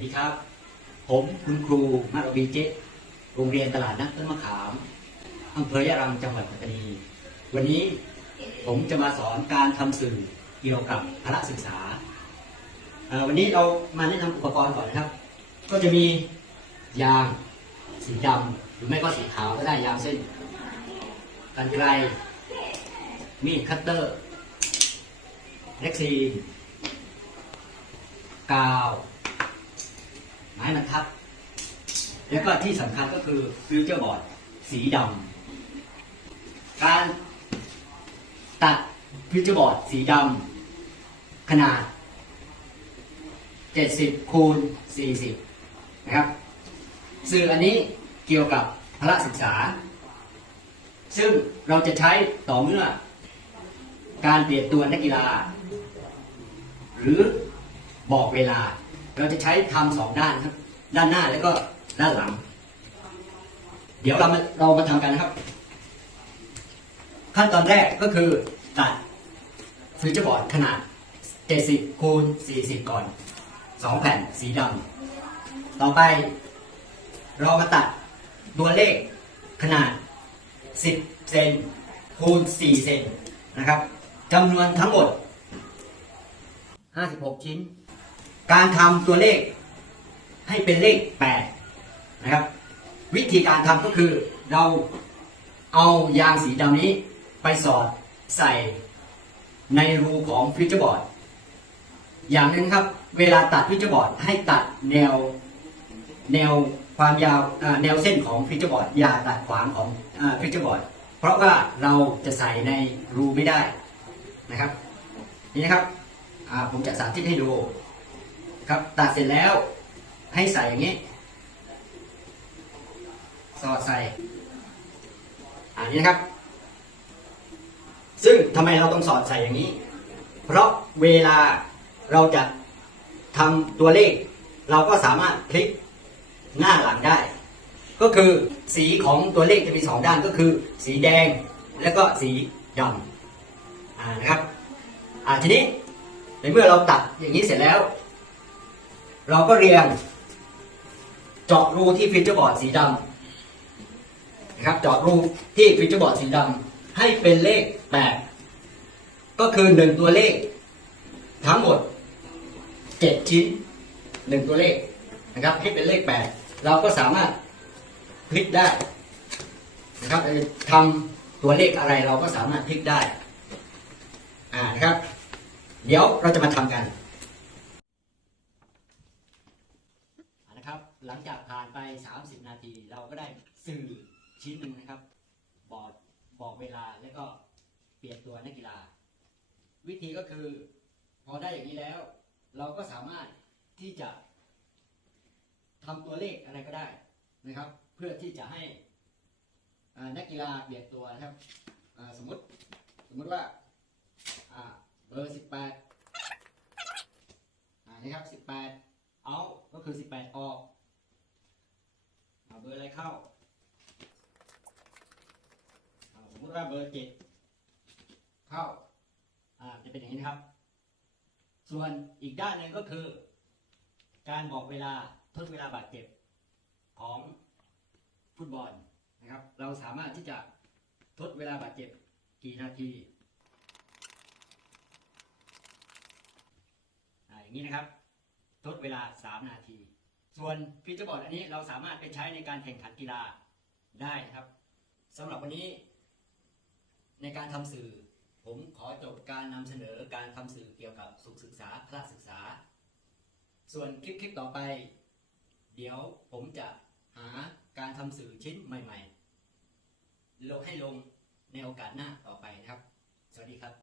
วัสดีครับ ผมคุณครูมาราบีเจโรงเรียนตลาดนัดต้นมะขามอำเภอยะรังจังหวัดปัตตานี วันนี้ผมจะมาสอนการทำสื่อเกี่ยวกับพละศึกษา วันนี้เรามาแนะนำอุปกรณ์ก่อนนะครับ ก็จะมียางสีดำหรือไม่ก็สีขาวก็ได้ยางเส้นกันไกลมีดคัตเตอร์เล็กซีนกาว ไม้บรรทัดแล้วก็ที่สำคัญก็คือฟิวเจอร์บอร์ดสีดำการตัดฟิวเจอร์บอร์ดสีดำขนาด 70คูณ40 นะครับ สื่ออันนี้เกี่ยวกับพละศึกษา ซึ่งเราจะใช้ต่อเมื่อ การเปลี่ยนตัวนักกีฬา หรือบอกเวลา เราจะใช้ทำสองด้านครับ ด้านหน้าแล้วก็ด้านหลัง เดี๋ยวเรามาเรามาทำกันนะครับ ขั้นตอนแรกก็คือตัดฟิวเจอร์บอร์ดขนาด 70คูณ40 ก่อน 2 แผ่นสีดำต่อไป เรามาตัดตัวเลขขนาด 10 เซนคูณ 4 เซนนะครับจำนวนทั้งหมด 56 ชิ้น การทำตัวเลขให้เป็นเลข 8 นะครับ วิธีการทำก็คือเราเอายางสีดำนี้ไปสอดใส่ในรูของฟิวเจอร์บอร์ดอย่างนึงครับ เวลาตัดฟิวเจอร์บอร์ดให้ตัดแนวแนวความยาวแนวเส้นของฟิวเจอร์บอร์ดอย่าตัดขวางของฟิวเจอร์บอร์ดเพราะว่าเราจะใส่ในรูไม่ได้นะครับนี่นะครับผมจะสาธิตให้ดู ครับตัดเสร็จแล้ว ให้ใส่อย่างนี้ สอดใส่อันนี้นะครับ ซึ่งทำไมเราต้องสอดใส่อย่างนี้ เพราะเวลาเราจะทำตัวเลข เราก็สามารถพลิกหน้าหลังได้ ก็คือสีของตัวเลขจะมีสองด้านก็คือ สีแดงและก็สีดำนะครับ อ่าทีนี้ในเมื่อเราตัดอย่างนี้เสร็จแล้ว เราก็เรียง เจาะรูที่ฟิวเจอร์บอร์ดสีดำนะครับ เจาะรูที่ฟิวเจอร์บอร์ดสีดำให้เป็นเลข 8 ก็คือหนึ่งตัวเลข ทั้งหมด 7 ชิ้นหนึ่งตัวเลขนะครับ ให้เป็นเลข 8 เราก็สามารถพลิกได้นะครับทำตัวเลขอะไรเราก็สามารถพลิกได้อ่านะครับ เดี๋ยวเราจะมาทำกัน นะครับ หลังจากผ่านไป 30 นาที เราก็ได้สื่อชิ้นหนึ่งนะครับ บอร์ดบอกเวลาแล้วก็เปลี่ยนตัวนักกีฬา วิธีก็คือ พอได้อย่างนี้แล้ว เราก็สามารถที่จะทำตัวเลขอะไรก็ได้นะครับ เพื่อที่จะให้นักกีฬาเปลี่ยนตัวนะครับสมมติสมมติว่าเบอร์18อ่านี่ครับ18เอาก็คือ18ออกเอ เบอร์อะไรเข้าสมมติว่าเบอร์7เข้าอ่าจะเป็นอย่างนี้นะครับ ส่วนอีกด้านหนึ่งก็คือ การบอกเวลาทดเวลาบาดเจ็บของฟุตบอลนะครับ เราสามารถที่จะทดเวลาบาดเจ็บกี่นาทีอ่าอย่างนี้นะครับ ทดเวลา 3 นาที ส่วนฟิชเจอร์บอร์ดอันนี้เราสามารถไปใช้ในการแข่งขันกีฬาได้ครับสำหรับวันนี้ ในการทำสื่อ ผมขอจบการนำเสนอการทำสื่อเกี่ยวกับสุขศึกษาพละศึกษา ส่วนคลิปคลิปต่อไป เดี๋ยวผมจะหาการทำสื่อชิ้นใหม่ๆลงให้ลงในโอกาสหน้าต่อไปนะครับ สวัสดีครับ